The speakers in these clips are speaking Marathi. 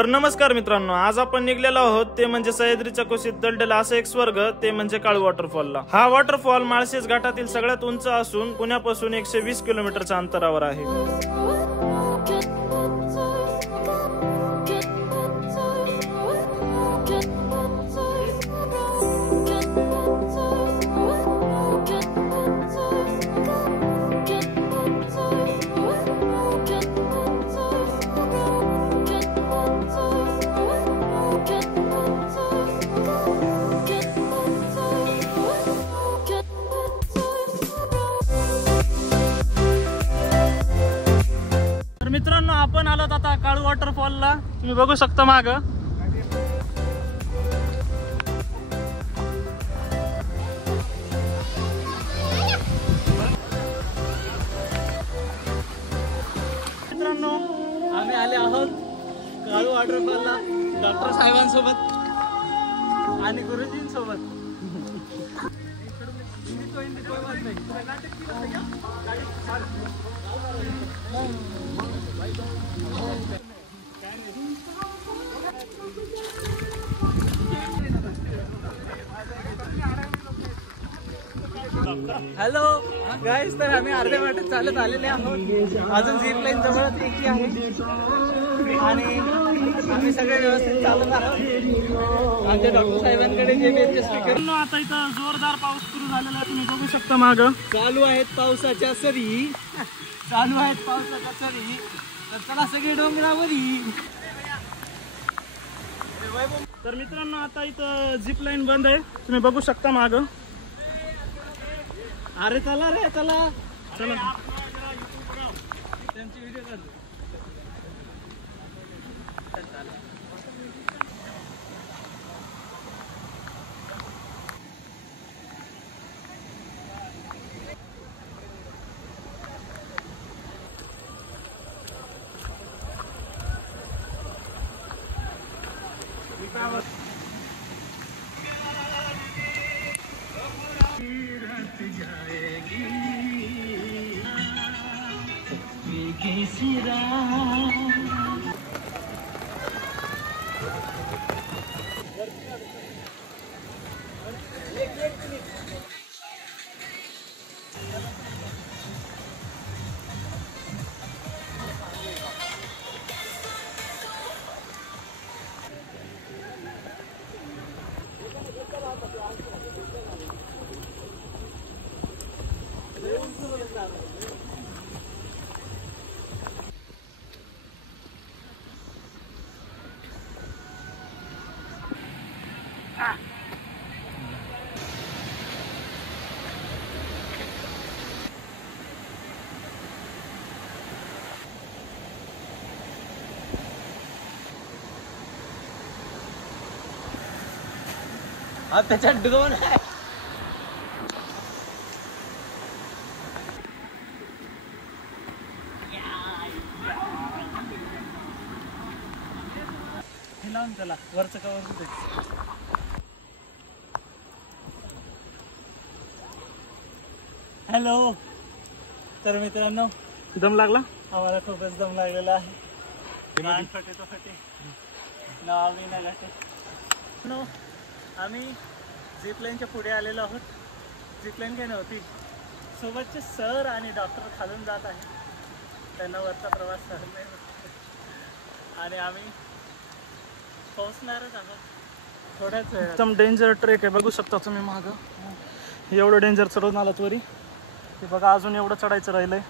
तर नमस्कार मित्रांनो, आज आपण निघलेलो आहोत ते म्हणजे सह्याद्रीच्या कुशीत दलदल असा एक स्वर्ग, ते म्हणजे काळू वॉटरफॉलला। हा वॉटरफॉल माळशेज घाटातील सगळ्यात उंच असून पुण्यापासून 120 किलोमीटरच्या अंतरावर आहे। मित्रांनो, आपण आलोत आता काळू वॉटरफॉलला। तुम्ही बघू शकता माग। मित्रांनो, आम्ही आले आहोत काळू वॉटरफॉलला डॉक्टर साहेबांसोबत आणि गुरुजींसोबत। हॅलो गाईस, तर आम्ही अर्ध्या वाटेत चालत आलेले आहोत। अजून झिप लाईन जवळच यायची आहे आणि आम्ही सगळे व्यवस्थित चालत आहोत। आमच्या डॉक्टर साहेबांकडे जे स्पीकर। आता इथं जोरदार पाऊस सुरू झालेला आहे, तुम्ही बघू शकता माग। चालू आहेत पावसाच्या सरी, चालू आहेत पावसाच्या सरी। तर चला सगळे डोंगरावरी। तर मित्रांनो, आता इथं झिप लाईन बंद आहे, तुम्ही बघू शकता माग। अरे चला रे, चला चला, त्यांची व्हिडिओ काढ। त्याच्यात ड्रोन आहे। लावून त्याला वरचं कवर। हॅलो, तर मित्रांनो, दम लागला आम्हाला, खूपच दम लागलेला आहे। आम्ही झिप लाईनच्या पुढे आलेलो आहोत। झिप लाईन काही नव्हती, सोबतचे सर आणि डॉक्टर खालून जात आहे, त्यांना वरचा प्रवास सहन नाही होत आणि आम्ही पोहोचणारच आहोत थोड्याच वेळात। एकदम डेंजर ट्रेक आहे, बघू शकता तुम्ही मागं। एवढं डेंजर चढून आलात वरी, ते बघा अजून एवढं चढायचं राहिलंय।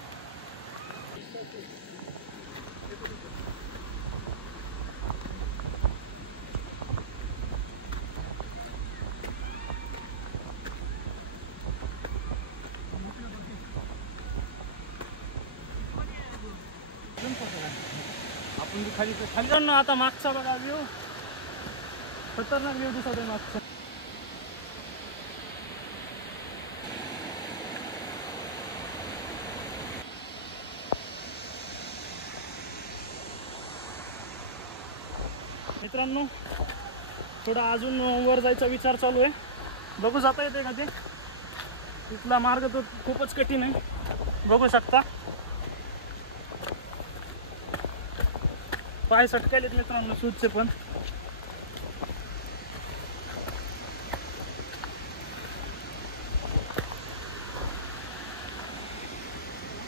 आपण खाली खाली ना, आता मागचा बघा व्ह्यू, खतरनाक व्ह्यू दिसत आहे मागचा। मित्रांनो, थोडा अजून वर जायचा विचार चालू आहे, बघू जाता येते का ते। इथला मार्ग तो खूपच कठीण आहे, बघू शकता। पाय सटकायलेत मित्रांनो शूजचे पण.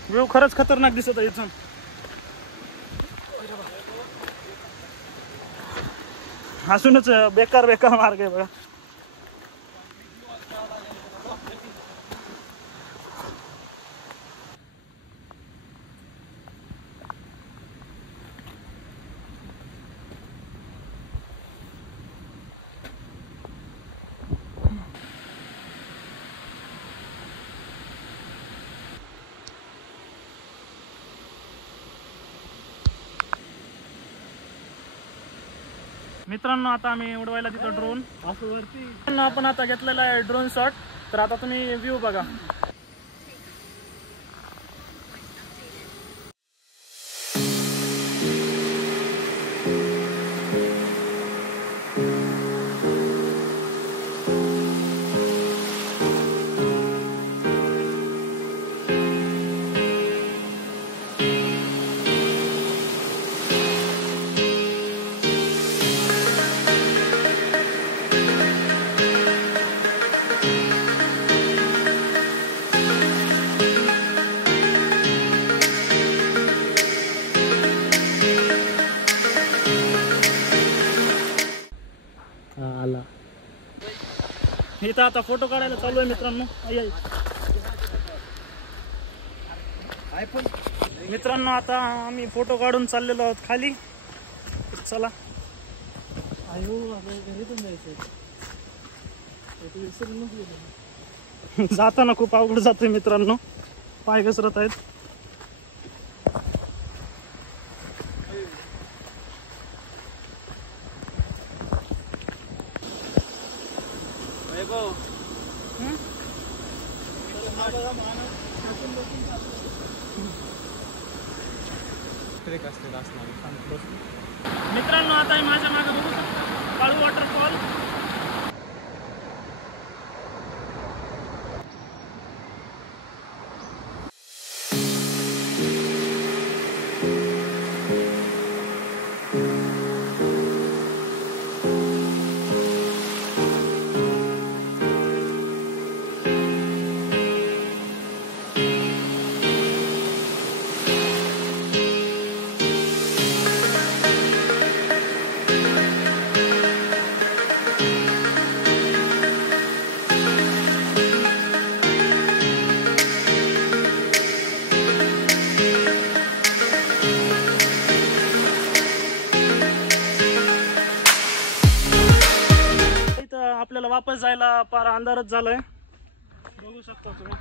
व्ह्यू खरंच खतरनाक दिसत आहे इथून. असूनच बेकार बेकार मार्ग आहे बघा. मित्रांनो आता आम्ही उडवायला तिथं ड्रोन असं वरती आपण आता घेतलेला आहे ड्रोन शॉट. तर आता तुम्ही व्ह्यू बघा. इथं आता फोटो काढायला चालू आहे मित्रांनो. मित्रांनो आता आम्ही फोटो काढून चाललेलो आहोत खाली. चला जाताना खूप अवघड जातोय मित्रांनो. पाय घसरत आहेत. मित्रांनो आता माझ्या मागे बघू शकता काळू वॉटरफॉल. आपल्याला वापस जायला फार अंधारच झालाय. बघू शकता तुम्ही.